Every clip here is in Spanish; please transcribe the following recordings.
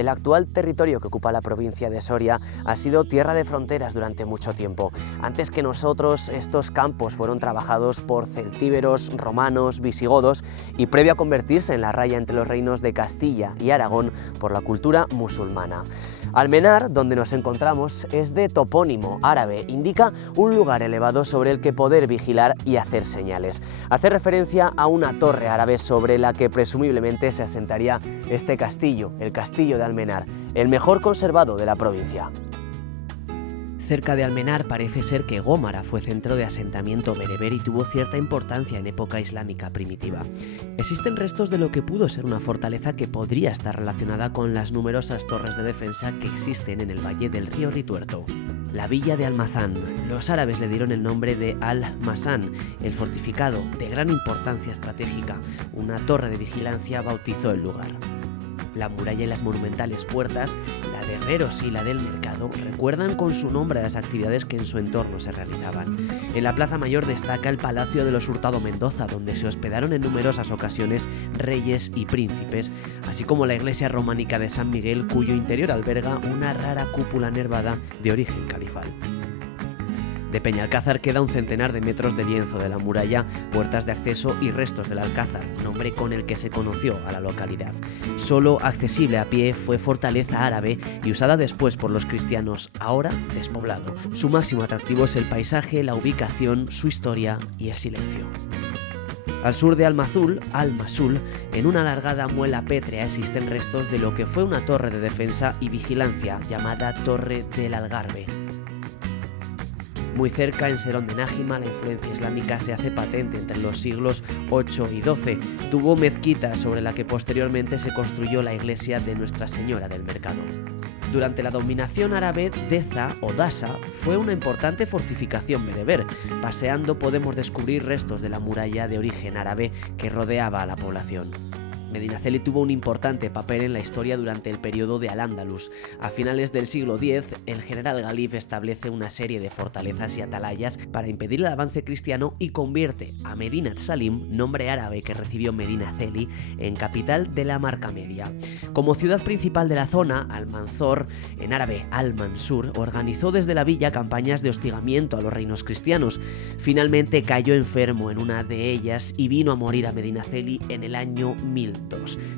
El actual territorio que ocupa la provincia de Soria ha sido tierra de fronteras durante mucho tiempo. Antes que nosotros, estos campos fueron trabajados por celtíberos, romanos, visigodos y previo a convertirse en la raya entre los reinos de Castilla y Aragón por la cultura musulmana. Almenar, donde nos encontramos, es de topónimo árabe, indica un lugar elevado sobre el que poder vigilar y hacer señales. Hace referencia a una torre árabe sobre la que presumiblemente se asentaría este castillo, el castillo de Almenar, el mejor conservado de la provincia. Cerca de Almenar parece ser que Gómara fue centro de asentamiento bereber y tuvo cierta importancia en época islámica primitiva. Existen restos de lo que pudo ser una fortaleza que podría estar relacionada con las numerosas torres de defensa que existen en el valle del río Rituerto. La villa de Almazán. Los árabes le dieron el nombre de Al-Mazán, el fortificado, de gran importancia estratégica. Una torre de vigilancia bautizó el lugar. La muralla y las monumentales puertas, la de Herreros y la del Mercado, recuerdan con su nombre a las actividades que en su entorno se realizaban. En la Plaza Mayor destaca el Palacio de los Hurtado Mendoza, donde se hospedaron en numerosas ocasiones reyes y príncipes, así como la iglesia románica de San Miguel, cuyo interior alberga una rara cúpula nervada de origen califal. De Peñalcázar queda un centenar de metros de lienzo de la muralla, puertas de acceso y restos del Alcázar, nombre con el que se conoció a la localidad. Solo accesible a pie fue fortaleza árabe y usada después por los cristianos, ahora despoblado. Su máximo atractivo es el paisaje, la ubicación, su historia y el silencio. Al sur de Almasul, en una alargada muela pétrea existen restos de lo que fue una torre de defensa y vigilancia llamada Torre del Algarve. Muy cerca, en Serón de Nájima, la influencia islámica se hace patente entre los siglos VIII y XII. Tuvo mezquita sobre la que posteriormente se construyó la iglesia de Nuestra Señora del Mercado. Durante la dominación árabe, Deza o Dasa fue una importante fortificación bereber. Paseando podemos descubrir restos de la muralla de origen árabe que rodeaba a la población. Medinaceli tuvo un importante papel en la historia durante el periodo de Al-Ándalus. A finales del siglo X, el general Galif establece una serie de fortalezas y atalayas para impedir el avance cristiano y convierte a Medinat Salim, nombre árabe que recibió Medinaceli, en capital de la Marca Media. Como ciudad principal de la zona, Almanzor, en árabe Al-Mansur, organizó desde la villa campañas de hostigamiento a los reinos cristianos. Finalmente cayó enfermo en una de ellas y vino a morir a Medinaceli en el año 1000.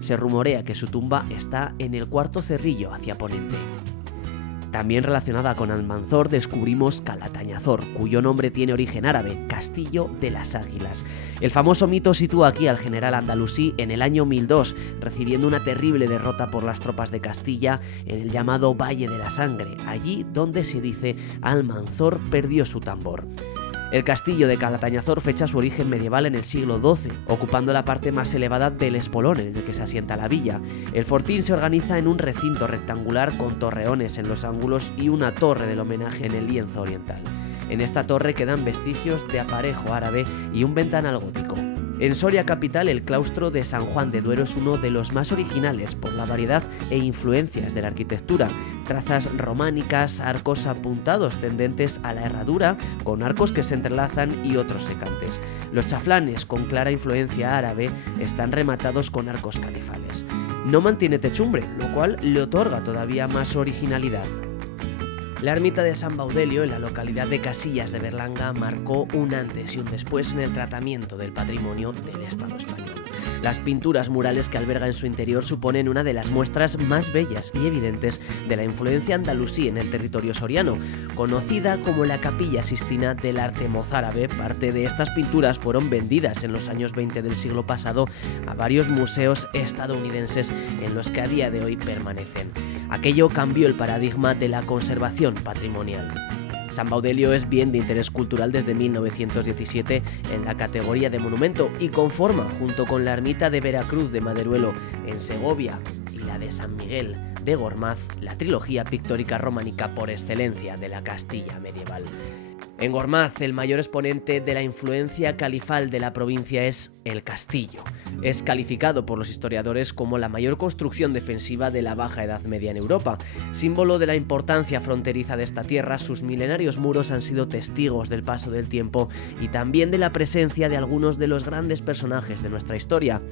Se rumorea que su tumba está en el cuarto cerrillo hacia ponente. También relacionada con Almanzor descubrimos Calatañazor, cuyo nombre tiene origen árabe, Castillo de las Águilas. El famoso mito sitúa aquí al general andalusí en el año 1002, recibiendo una terrible derrota por las tropas de Castilla en el llamado Valle de la Sangre, allí donde se dice Almanzor perdió su tambor. El castillo de Calatañazor fecha su origen medieval en el siglo XII, ocupando la parte más elevada del espolón en el que se asienta la villa. El fortín se organiza en un recinto rectangular con torreones en los ángulos y una torre del homenaje en el lienzo oriental. En esta torre quedan vestigios de aparejo árabe y un ventanal gótico. En Soria capital, el claustro de San Juan de Duero es uno de los más originales por la variedad e influencias de la arquitectura. Trazas románicas, arcos apuntados tendentes a la herradura, con arcos que se entrelazan y otros secantes. Los chaflanes, con clara influencia árabe, están rematados con arcos califales. No mantiene techumbre, lo cual le otorga todavía más originalidad. La ermita de San Baudelio, en la localidad de Casillas de Berlanga, marcó un antes y un después en el tratamiento del patrimonio del Estado español. Las pinturas murales que alberga en su interior suponen una de las muestras más bellas y evidentes de la influencia andalusí en el territorio soriano. Conocida como la Capilla Sistina del arte mozárabe, parte de estas pinturas fueron vendidas en los años 20 del siglo pasado a varios museos estadounidenses en los que a día de hoy permanecen. Aquello cambió el paradigma de la conservación patrimonial. San Baudelio es bien de interés cultural desde 1917 en la categoría de monumento y conforma, junto con la ermita de Veracruz de Maderuelo en Segovia y la de San Miguel de Gormaz, la trilogía pictórica románica por excelencia de la Castilla medieval. En Gormaz, el mayor exponente de la influencia califal de la provincia es el castillo. Es calificado por los historiadores como la mayor construcción defensiva de la Baja Edad Media en Europa. Símbolo de la importancia fronteriza de esta tierra, sus milenarios muros han sido testigos del paso del tiempo y también de la presencia de algunos de los grandes personajes de nuestra historia.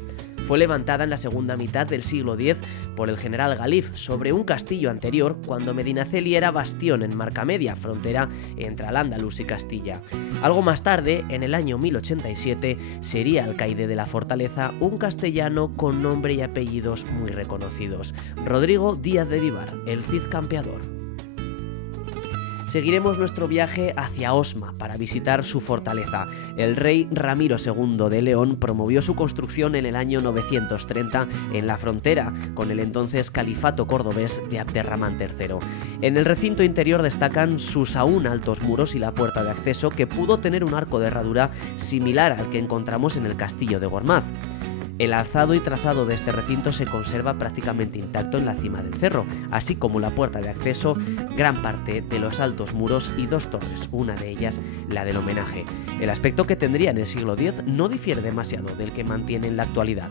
Fue levantada en la segunda mitad del siglo X por el general Galif sobre un castillo anterior cuando Medinaceli era bastión en Marca Media, frontera entre Al-Ándalus y Castilla. Algo más tarde, en el año 1087, sería alcaide de la fortaleza un castellano con nombre y apellidos muy reconocidos, Rodrigo Díaz de Vivar, el Cid Campeador. Seguiremos nuestro viaje hacia Osma para visitar su fortaleza. El rey Ramiro II de León promovió su construcción en el año 930 en la frontera con el entonces califato cordobés de Abderramán III. En el recinto interior destacan sus aún altos muros y la puerta de acceso, que pudo tener un arco de herradura similar al que encontramos en el castillo de Gormaz. El alzado y trazado de este recinto se conserva prácticamente intacto en la cima del cerro, así como la puerta de acceso, gran parte de los altos muros y dos torres, una de ellas la del homenaje. El aspecto que tendría en el siglo X no difiere demasiado del que mantiene en la actualidad.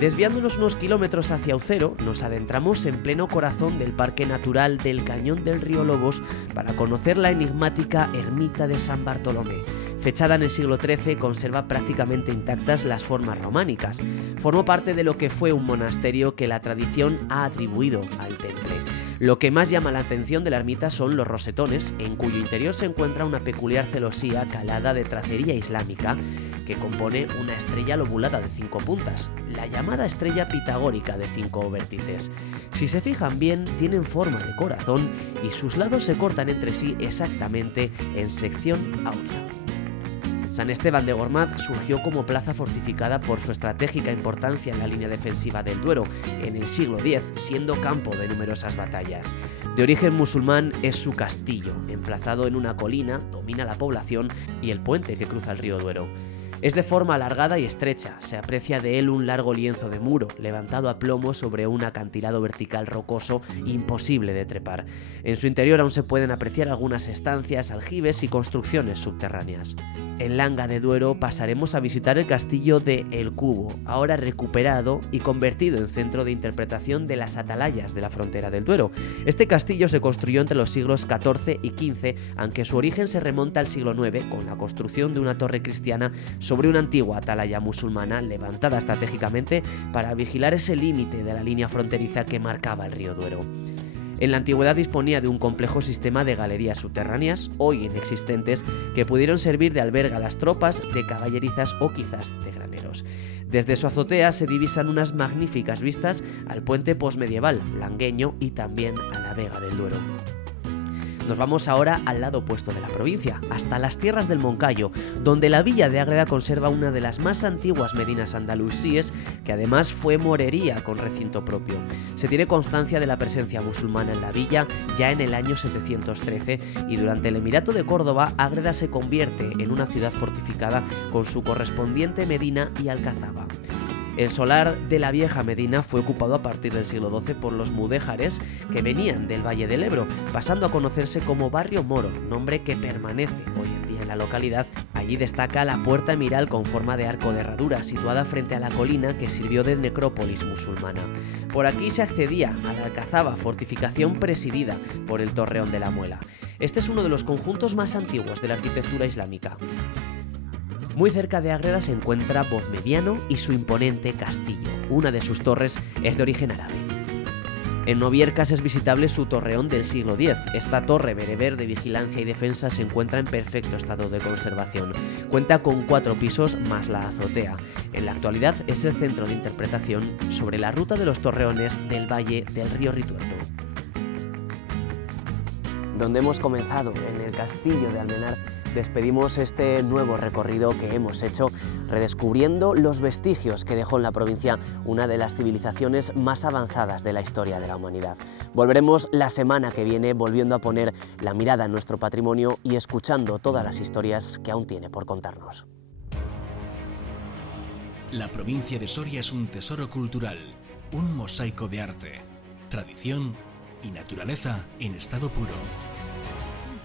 Desviándonos unos kilómetros hacia Ucero, nos adentramos en pleno corazón del Parque Natural del Cañón del Río Lobos para conocer la enigmática ermita de San Bartolomé. Fechada en el siglo XIII, conserva prácticamente intactas las formas románicas. Formó parte de lo que fue un monasterio que la tradición ha atribuido al temple. Lo que más llama la atención de la ermita son los rosetones, en cuyo interior se encuentra una peculiar celosía calada de tracería islámica que compone una estrella lobulada de 5 puntas, la llamada estrella pitagórica de 5 vértices. Si se fijan bien, tienen forma de corazón y sus lados se cortan entre sí exactamente en sección áurea. San Esteban de Gormaz surgió como plaza fortificada por su estratégica importancia en la línea defensiva del Duero en el siglo X, siendo campo de numerosas batallas. De origen musulmán, es su castillo, emplazado en una colina, domina la población y el puente que cruza el río Duero. Es de forma alargada y estrecha, se aprecia de él un largo lienzo de muro, levantado a plomo sobre un acantilado vertical rocoso imposible de trepar. En su interior aún se pueden apreciar algunas estancias, aljibes y construcciones subterráneas. En Langa de Duero pasaremos a visitar el castillo de El Cubo, ahora recuperado y convertido en centro de interpretación de las atalayas de la frontera del Duero. Este castillo se construyó entre los siglos XIV y XV, aunque su origen se remonta al siglo IX con la construcción de una torre cristiana sobre una antigua atalaya musulmana levantada estratégicamente para vigilar ese límite de la línea fronteriza que marcaba el río Duero. En la antigüedad disponía de un complejo sistema de galerías subterráneas, hoy inexistentes, que pudieron servir de albergue a las tropas, de caballerizas o quizás de graneros. Desde su azotea se divisan unas magníficas vistas al puente posmedieval langueño y también a la Vega del Duero. Nos vamos ahora al lado opuesto de la provincia, hasta las tierras del Moncayo, donde la villa de Ágreda conserva una de las más antiguas medinas andalusíes, que además fue morería con recinto propio. Se tiene constancia de la presencia musulmana en la villa ya en el año 713 y durante el Emirato de Córdoba, Ágreda se convierte en una ciudad fortificada con su correspondiente medina y alcazaba. El solar de la vieja Medina fue ocupado a partir del siglo XII por los mudéjares que venían del Valle del Ebro, pasando a conocerse como Barrio Moro, nombre que permanece hoy en día en la localidad. Allí destaca la puerta emiral con forma de arco de herradura, situada frente a la colina que sirvió de necrópolis musulmana. Por aquí se accedía a la alcazaba, fortificación presidida por el Torreón de la Muela. Este es uno de los conjuntos más antiguos de la arquitectura islámica. Muy cerca de Ágreda se encuentra Bozmediano y su imponente castillo. Una de sus torres es de origen árabe. En Noviercas es visitable su torreón del siglo X. Esta torre bereber de vigilancia y defensa se encuentra en perfecto estado de conservación. Cuenta con 4 pisos más la azotea. En la actualidad es el centro de interpretación sobre la ruta de los torreones del valle del río Rituerto. Donde hemos comenzado, en el castillo de Almenar, despedimos este nuevo recorrido que hemos hecho redescubriendo los vestigios que dejó en la provincia una de las civilizaciones más avanzadas de la historia de la humanidad. Volveremos la semana que viene volviendo a poner la mirada en nuestro patrimonio y escuchando todas las historias que aún tiene por contarnos. La provincia de Soria es un tesoro cultural, un mosaico de arte, tradición y naturaleza en estado puro.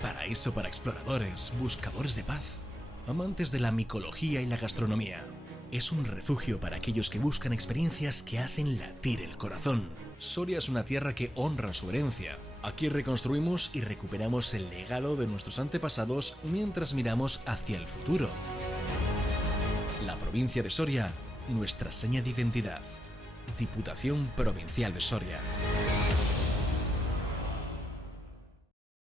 Paraíso para exploradores, buscadores de paz, amantes de la micología y la gastronomía. Es un refugio para aquellos que buscan experiencias que hacen latir el corazón. Soria es una tierra que honra su herencia. Aquí reconstruimos y recuperamos el legado de nuestros antepasados mientras miramos hacia el futuro. La provincia de Soria nuestra seña de identidad. Diputación Provincial de Soria.